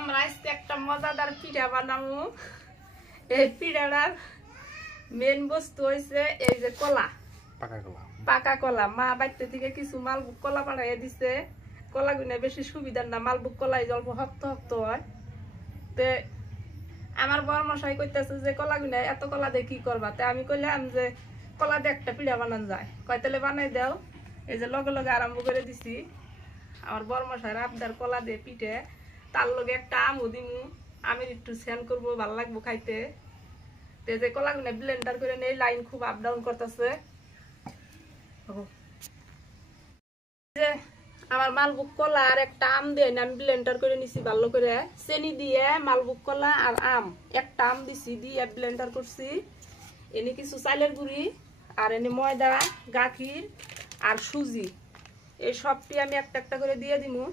আমরা আজকে একটা মজাদার পিঠা বানাবো। এই পিঠাটার মেন বস্তু হইছে এই যে কলা, পাকা কলা। মা বাইতে থেকে কিছু মালভোগ কলা পাঠাইয়া দিছে। কলা গুনে বেশি সুবিধার না, মালভোগ কলাই অল্প শক্ত শক্ত হয়। তে আমার বড় মশাই কইতেছে যে কলা গুনে এত কলা দিয়ে কি করবা? তে আমি কইলাম যে কলা দিয়ে একটা পিঠা বানান যায়, কয় তাহলে বানাই দাও। এই যে লগে লগে আরম্ভ করে দিছি। আমার বড় মশাই আবদার কলা দিয়ে পিঠে, তার লগে একটা আমও দিমু, আমের একটু স্যান করবো, ভালো লাগবো খাইতে। তে যে কলা গুনে ব্লেন্ডার করে নেই, লাইন খুব আপ ডাউন করতেছে। যে আমার মালভোগ কলা আর একটা আম দিয়ে আমি ব্লেন্ডার করে নিছি ভালো করে, চিনি দিয়ে মালভোগ কলা আর আম একটা আম দিছি, দিয়ে ব্লেন্ডার করছি। এনে কিছু চালের গুঁড়ি আর এনে ময়দা, গাখির আর সুজি, এই সবটি আমি একটা একটা করে দিয়ে দিমু।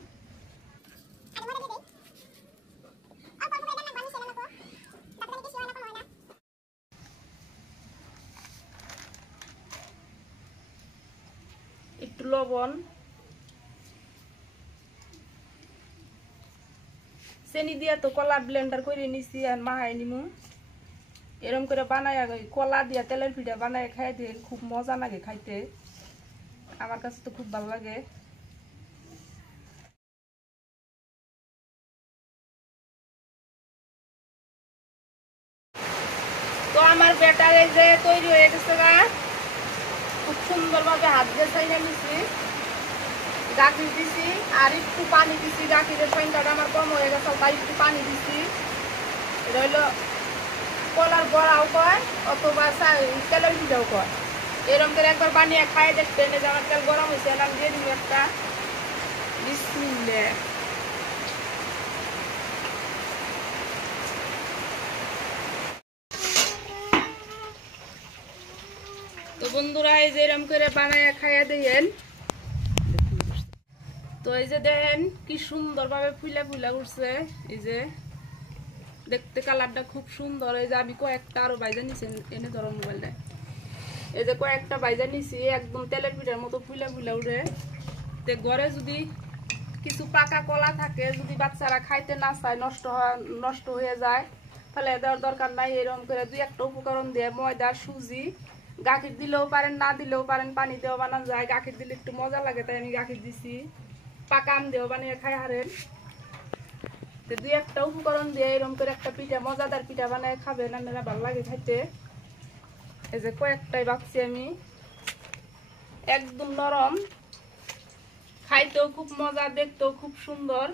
একটু লবণ, চিনি দিয়া তো কলা ব্লেন্ডার করে নিছি আর মাহাই নিমু। এরম করে বানায় কলা দিয়া তেলের পিঠা বানায় খাই দিয়ে খুব মজা লাগে খাইতে, আমার কাছে তো খুব ভালো লাগে। তো আমার ব্যাটার এই যে তৈরি হয়ে গেছে গা, খুব সুন্দর ভাবে হাত দিয়ে ছাইনা নিছি, গাখির দিছি আর একটু পানি দিছি। গাখিরের সংখ্যাটা আমার কম হয়ে গেছে, তাই একটু পানি দিছি। এটা হইলো কলার বড়াও কয় অথবা তেলের পিঠাও কয়। এরকম করে একবার বানিয়ে খাই দেখতেন। যে আমার তেল গরম হয়েছে, আমি দিয়ে দিই একটা। বিসমিল্লাহ। তো বন্ধুরা এই যে এরকম করে বানায় খাইয়া দেন। তো এই যে দেখেন কি সুন্দর ভাবে ফুলা ফুলা উঠছে। এই যে দেখতে কালারটা খুব সুন্দর। এই যে আমি কয়েকটা আরো বাইজা নিছি, এনে ধরো মোবাইলটা। এই যে কয়েকটা বাইজা নিছি, একদম তেলের পিঠার মতো ফুলা ফুলা উঠে। তে ঘরে যদি কিছু পাকা কলা থাকে, যদি বাচ্চারা খাইতে না চায়, নষ্ট হয়ে যায়, তাহলে দেওয়ার দরকার নাই। এরকম করে দুই একটা উপকরণ দিয়ে ময়দা, সুজি, গাখির দিলেও পারেন, না দিলেও পারেন, পানি দিয়েও বানানো যায়। গাখির দিলে একটু মজা লাগে, তাই আমি গাখির দিছি। পাকা আম দিয়েও বানিয়ে খাই হারেন। তো দুই একটা উপকরণ দিয়ে এরকম করে একটা পিঠা, মজাদার পিঠা বানায় খাবেন, আপনারা ভালো লাগে খাইতে। এই যে কয়েকটাই ভাবছি আমি, একদম নরম, খাইতেও খুব মজা, দেখতেও খুব সুন্দর।